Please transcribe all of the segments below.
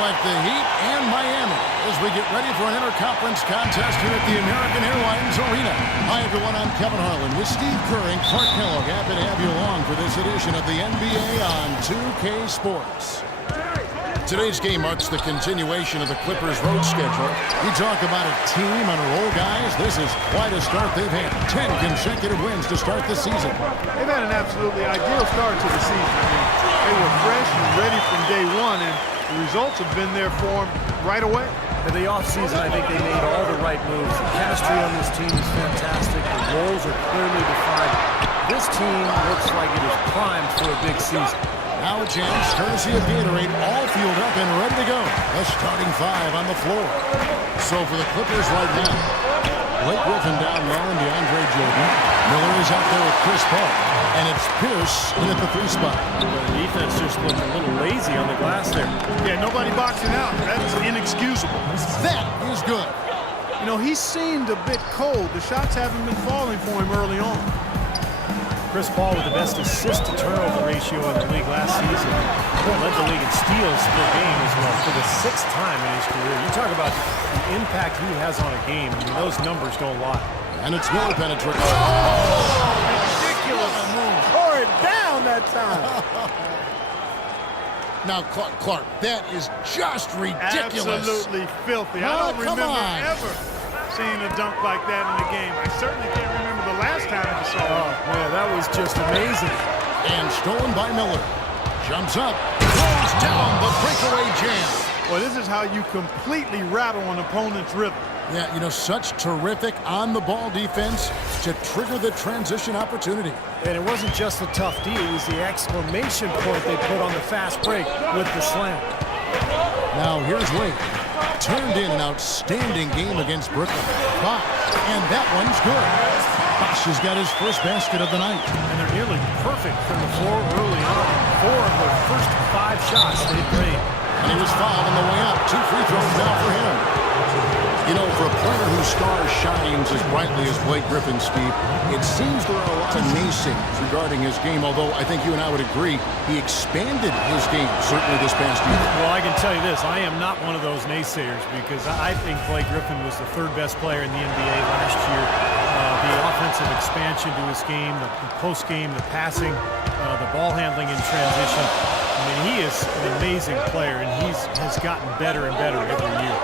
like the Heat and Miami as we get ready for an interconference contest here at the American Airlines Arena. Hi, everyone. I'm Kevin Harlan with Steve Kerr and Clark Kellogg. Happy to have you along for this edition of the NBA on 2K Sports. Today's game marks the continuation of the Clippers' road schedule. You talk about a team on a roll, guys. This is quite a start they've had. 10 consecutive wins to start the season. They've had an absolutely ideal start to the season. I mean, they were fresh and ready from day one, and the results have been there for them right away. In the offseason, I think they made all the right moves. The chemistry on this team is fantastic. The roles are clearly defined. This team looks like it is primed for a big season. Now a chance, courtesy of Gatorade, all fueled up and ready to go. The starting five on the floor. So for the Clippers right now, Blake Griffin down low and DeAndre Jordan. Miller is out there with Chris Paul. And it's Pierce in at the 3 spot. The defense just looked a little lazy on the glass there. Yeah, nobody boxing out. That's inexcusable. That is good. You know, he seemed a bit cold. The shots haven't been falling for him early on. Chris Paul with the best assist-to-turnover ratio in the league last season. Led the league in steals per game as well for the 6th time in his career. You talk about the impact he has on a game. I mean, those numbers don't lie. And it's no penetration. Ridiculous. Tore it down that time. Now, Clark, that is just ridiculous. Absolutely filthy. I don't remember ever seeing a dunk like that in the game. I certainly can't remember the last time I saw it. Oh, man, that was just amazing. And stolen by Miller. Jumps up, throws down the breakaway jam. Well, this is how you completely rattle an opponent's rhythm. Yeah, you know, such terrific on-the-ball defense to trigger the transition opportunity. And it wasn't just the tough D, it was the exclamation point they put on the fast break with the slam. Now here's Wade. Turned in an outstanding game against Brooklyn. Bosh, and that one's good. Bosh has got his first basket of the night. And they're nearly perfect from the floor early on. 4 of the first 5 shots they've made. And he was fouled on the way up. 2 free throws now for him. You know, for a player whose star shines as brightly as Blake Griffin, Steve, it seems there are a lot of naysayers regarding his game, although I think you and I would agree he expanded his game, certainly this past year. Well, I can tell you this, I am not one of those naysayers because I think Blake Griffin was the 3rd best player in the NBA last year. The offensive expansion to his game, the post-game, the passing, the ball handling in transition. I mean, he is an amazing player, and he has gotten better and better every year.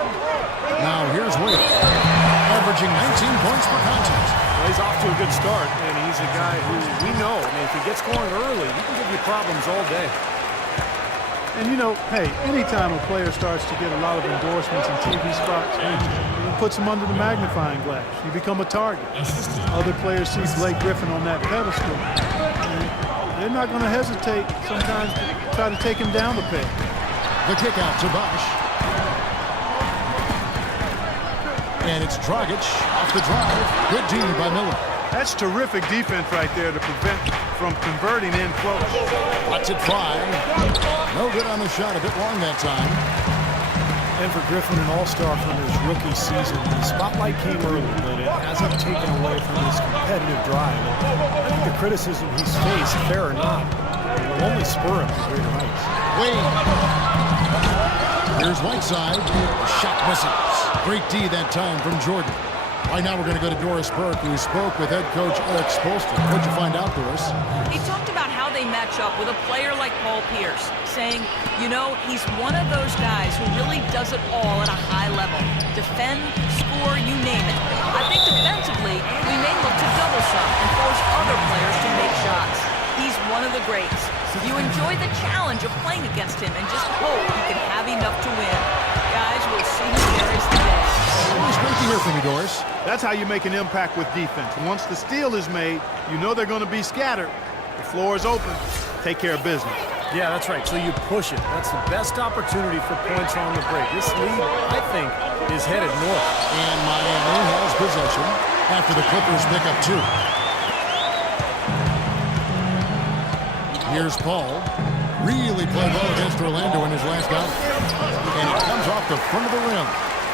Now here's Wade, averaging 19 points per contest. Well, he's off to a good start, and he's a guy who we know, I mean, if he gets going early, he can give you problems all day. And, you know, hey, anytime a player starts to get a lot of endorsements and TV spots, it puts him under the magnifying glass. You become a target. Other players see Blake Griffin on that pedestal. They're not going to hesitate sometimes to try to take him down the peg. The kick out to Bosh. And it's Dragic off the drive. Good D by Miller. That's terrific defense right there to prevent from converting in close. Watch it fly. No good on the shot. A bit long that time. And for Griffin, an all-star from his rookie season, the spotlight came early, but it hasn't taken away from his competitive drive. And I think the criticism he's faced, fair or not, will only spur him to greater heights. Wade. Here's Whiteside. The shot misses. Great D that time from Jordan. Right now we're going to go to Doris Burke, who spoke with head coach Eric Spoelstra. What'd you find out, Doris? He talked about how they match up with a player like Paul Pierce, saying, you know, he's one of those guys who really does it all at a high level. Defend, score, you name it. I think defensively, we may look to double some and force other players to make shots. He's one of the greats. You enjoy the challenge of playing against him and just hope you can have enough to win. Guys, we'll see who carries the day. Always great to hear from you, Doris. That's how you make an impact with defense. Once the steal is made, you know they're going to be scattered. The floor is open. Take care of business. Yeah, that's right. So you push it. That's the best opportunity for points on the break. This lead, I think, is headed north. And Miami has possession after the Clippers pick up 2. Here's Paul. Really played well against Orlando in his last out. And it comes off the front of the rim.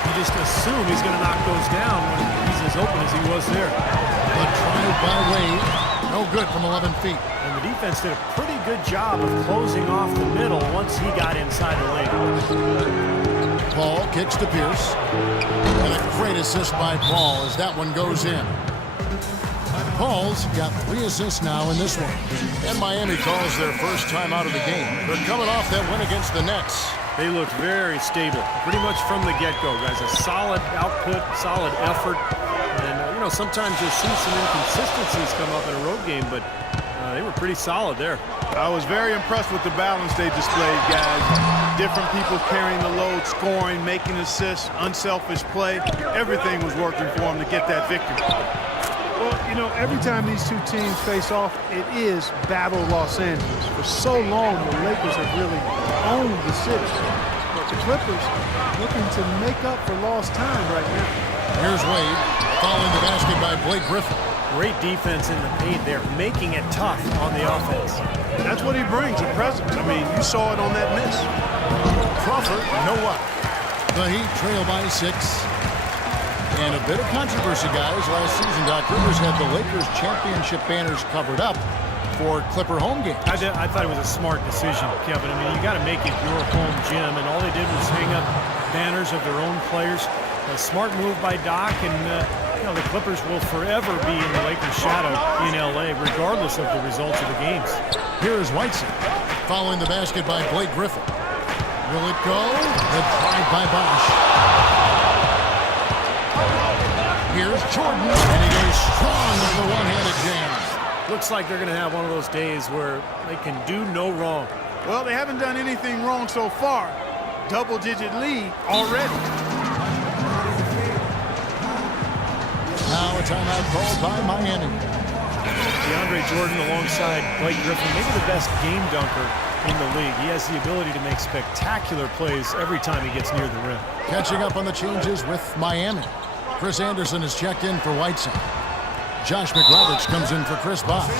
You just assume he's going to knock those down when he's as open as he was there. The drive by Wade. No good from 11 feet. And the defense did a pretty good job of closing off the middle once he got inside the lane. Paul kicks to Pierce. And a great assist by Paul as that one goes in. Paul's got 3 assists now in this one. And Miami calls their first time out of the game. They're coming off that win against the Nets. They looked very stable, pretty much from the get-go, guys. A solid output, solid effort. And, sometimes you'll see some inconsistencies come up in a road game, but they were pretty solid there. I was very impressed with the balance they displayed, guys. Different people carrying the load, scoring, making assists, unselfish play. Everything was working for them to get that victory. Well, every time these two teams face off, it is Battle Los Angeles. For so long, the Lakers have really owned the city. But the Clippers looking to make up for lost time right now. Here's Wade, following the basket by Blake Griffin. Great defense in the paint there, making it tough on the offense. That's what he brings, a presence. I mean, you saw it on that miss. Crawford, no up. The Heat trail by 6. And a bit of controversy, guys. Last season, Doc Rivers had the Lakers championship banners covered up for Clipper home games. I thought it was a smart decision, Kevin. I mean, you got to make it your home gym, and all they did was hang up banners of their own players. A smart move by Doc, and the Clippers will forever be in the Lakers' shadow in L.A., regardless of the results of the games. Here is Whiteside, following the basket by Blake Griffin. Will it go? The drive by Bosh. Here's Jordan, and he goes strong with the one-handed jam. Looks like they're going to have one of those days where they can do no wrong. Well, they haven't done anything wrong so far. Double-digit lead already. Now a timeout called by Miami. DeAndre Jordan alongside Blake Griffin, maybe the best game dunker in the league. He has the ability to make spectacular plays every time he gets near the rim. Catching up on the changes with Miami. Chris Anderson is checked in for Whiteside. Josh McRoberts comes in for Chris Bosh.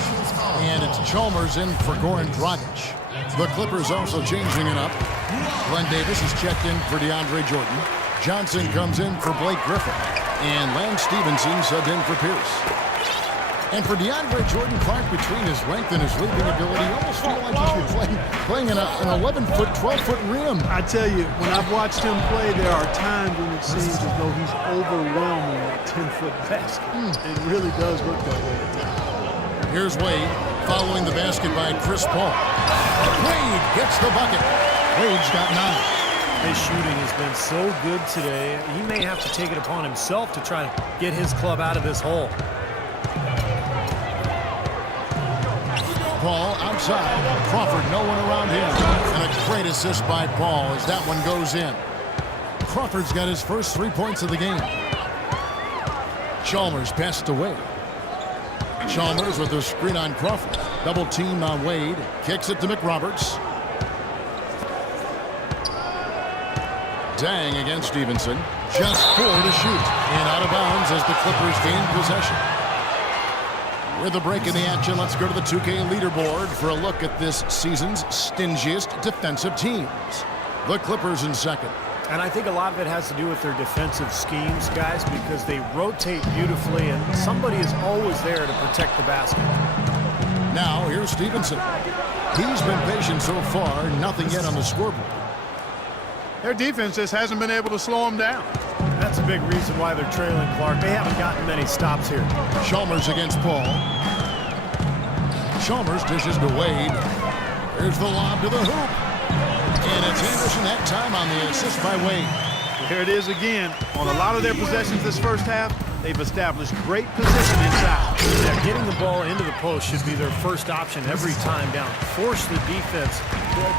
And it's Chalmers in for Goran Dragic. The Clippers also changing it up. Glenn Davis is checked in for DeAndre Jordan. Johnson comes in for Blake Griffin. And Lance Stevenson subbed in for Pierce. And for DeAndre Jordan, Clark, between his length and his leaping ability, you almost feel like he should be playing in an 11-foot, 12-foot rim. I tell you, when I've watched him play, there are times when it seems as though he's overwhelming that 10-foot basket. It really does look that way at times. Here's Wade, following the basket by Chris Paul. Wade gets the bucket. Wade's got 9. His shooting has been so good today. He may have to take it upon himself to try to get his club out of this hole. Paul outside. Crawford, no one around him. And a great assist by Paul as that one goes in. Crawford's got his first 3 points of the game. Chalmers passed away. Chalmers with a screen on Crawford. Double team on Wade. Kicks it to McRoberts. Dang against Stevenson. Just 4 to shoot. And out of bounds as the Clippers gain possession. With a break in the action, let's go to the 2K leaderboard for a look at this season's stingiest defensive teams. The Clippers in second. And I think a lot of it has to do with their defensive schemes, guys, because they rotate beautifully and somebody is always there to protect the basket. Now, here's Stevenson. He's been patient so far, nothing yet on the scoreboard. Their defense just hasn't been able to slow them down. That's a big reason why they're trailing, Clark. They haven't gotten many stops here. Chalmers against Paul. Chalmers dishes to Wade. Here's the lob to the hoop. And it's Anderson that time on the assist by Wade. Here it is again. On a lot of their possessions this first half, they've established great position inside. Yeah, getting the ball into the post should be their first option every time down. Force the defense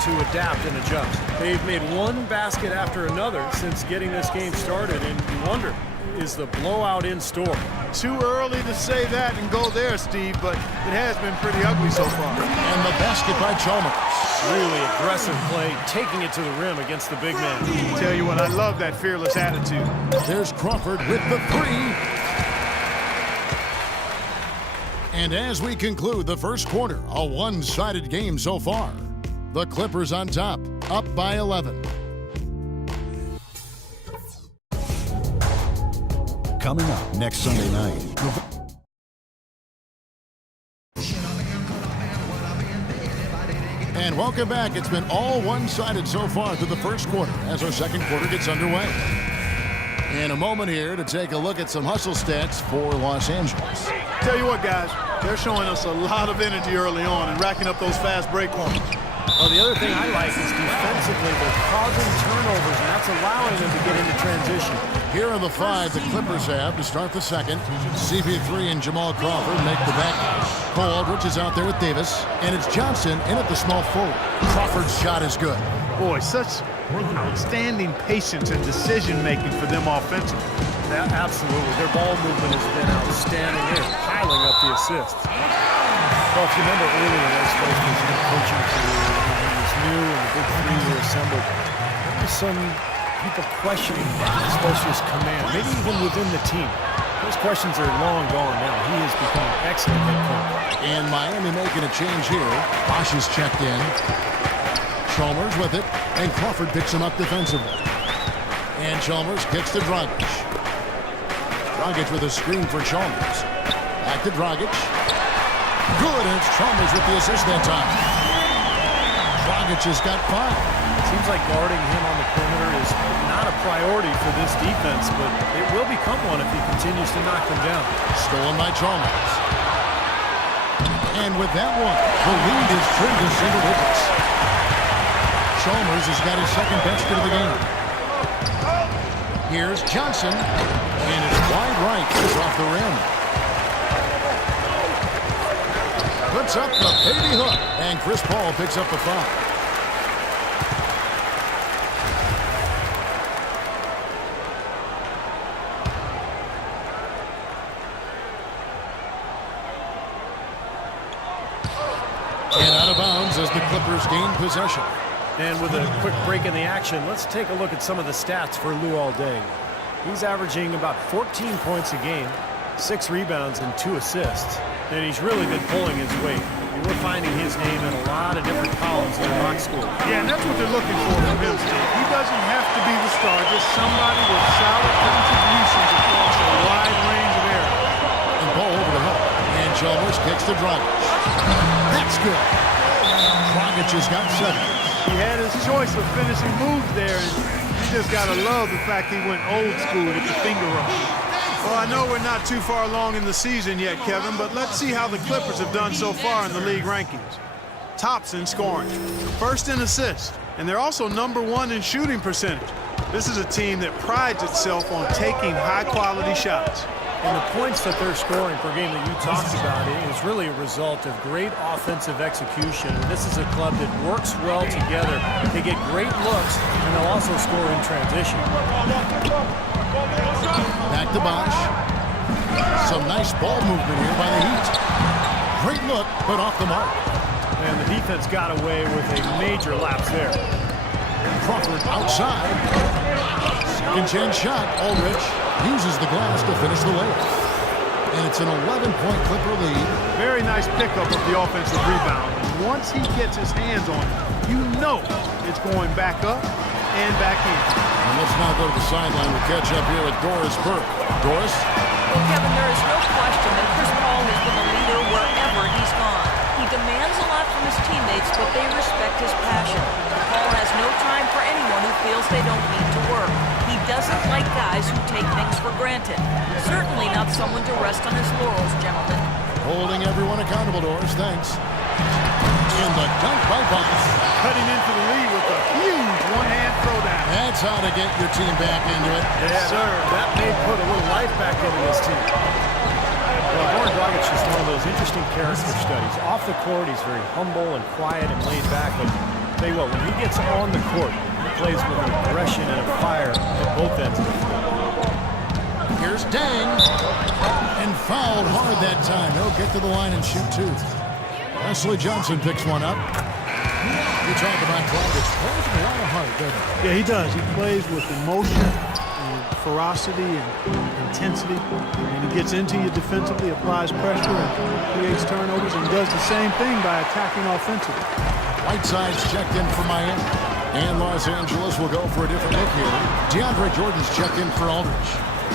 to adapt and adjust. They've made one basket after another since getting this game started, and you wonder, is the blowout in store? Too early to say that and go there, Steve, but it has been pretty ugly so far. And the basket by Chalmers. Really aggressive play, taking it to the rim against the big man. I tell you what, I love that fearless attitude. There's Crawford with the 3. And as we conclude the first quarter, a one-sided game so far. The Clippers on top, up by 11. Coming up next Sunday night. And welcome back. It's been all one-sided so far through the first quarter as our second quarter gets underway. In a moment here to take a look at some hustle stats for Los Angeles. Tell you what, guys, they're showing us a lot of energy early on and racking up those fast break points. Well, the other thing I like is defensively they're causing turnovers, and that's allowing them to get into transition. Here are the 5 the Clippers have to start the second. CP3 and Jamal Crawford make the back. Cole Aldrich is out there with Davis, and it's Johnson in at the small forward. Crawford's shot is good. Boy, such outstanding patience and decision-making for them offensively. Yeah, absolutely. Their ball movement has been outstanding. They're piling up the assists. Well, if you remember earlier in those first coaching career, when he was new and the big three were assembled, there was some people questioning Spoelstra's command, maybe even within the team. Those questions are long gone now. He has become an excellent head coach. And Miami making a change here. Bosh is checked in. Chalmers with it, and Crawford picks him up defensively. And Chalmers kicks to Dragic. Dragic with a screen for Chalmers. Back to Dragic. Good, and it's Chalmers with the assist that time. Dragic has got 5. It seems like guarding him on the perimeter is not a priority for this defense, but it will become one if he continues to knock them down. Stolen by Chalmers. And with that one, the lead is trimmed to single digits. Chalmers has got his second basket of the game. Here's Johnson, and it's wide right. It's off the rim. Puts up the baby hook, and Chris Paul picks up the foul. And out of bounds as the Clippers gain possession. And with a quick break in the action, let's take a look at some of the stats for Luol Deng. He's averaging about 14 points a game, 6 rebounds, and 2 assists. And he's really been pulling his weight. And we're finding his name in a lot of different columns in the box score. Yeah, and that's what they're looking for from him, Steve. He doesn't have to be the star, just somebody with solid contributions across a wide range of areas. And ball over the hook. And Chalmers kicks to Dragic. That's good. Dragic has got 7. He had his choice of finishing moves there, and you just got to love the fact he went old school with the finger roll. Well, I know we're not too far along in the season yet, Kevin, but let's see how the Clippers have done so far in the league rankings. Tops in scoring, first in assists, and they're also #1 in shooting percentage. This is a team that prides itself on taking high-quality shots. And the points that they're scoring per game that you talked about is really a result of great offensive execution. And this is a club that works well together. They get great looks, and they'll also score in transition. Back to Bosh. Some nice ball movement here by the Heat. Great look, but off the mark. And the defense got away with a major lapse there. Crawford outside. Second chance shot. Aldrich uses the glass to finish the layup. And it's an 11-point Clipper lead. Very nice pickup of the offensive rebound. And once he gets his hands on it, you know it's going back up and back in. And let's now go to the sideline. We'll catch up here with Doris Burke. Doris? Well, Kevin, there is no question that Chris Paul has been a leader wherever he's gone. He demands a lot from his teammates, but they respect his passion. Paul has no time for anyone who feels they don't need to work. He doesn't like guys who take things for granted. Certainly not someone to rest on his laurels, gentlemen. Holding everyone accountable, Doris. Thanks. In the dunk by Bosh. Cutting into the lead with a huge one-hand throwdown. That's how to get your team back into it. Yes, sir. That may put a little life back into this team. Well, Goran Dragic is one of those interesting character studies. Off the court, he's very humble and quiet and laid back. But tell you what, when he gets on the court, he plays with an aggression and a fire at both ends of the floor. Here's Deng. And fouled hard that time. He'll get to the line and shoot 2. Wesley Johnson picks one up. You talk about Dragic. Plays with a lot of heart, doesn't he? Yeah, he does. He plays with emotion and ferocity and intensity. And he gets into you defensively, applies pressure, and creates turnovers, and does the same thing by attacking offensively. Whiteside's checked in for Miami. And Los Angeles will go for a different look here. DeAndre Jordan's checked in for Aldrich.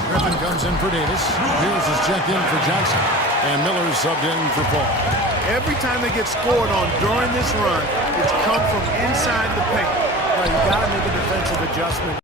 Griffin comes in for Davis. Beals is checked in for Johnson. And Miller's subbed in for Paul. Every time they get scored on during this run, it's come from inside the paint. You got to make a defensive adjustment.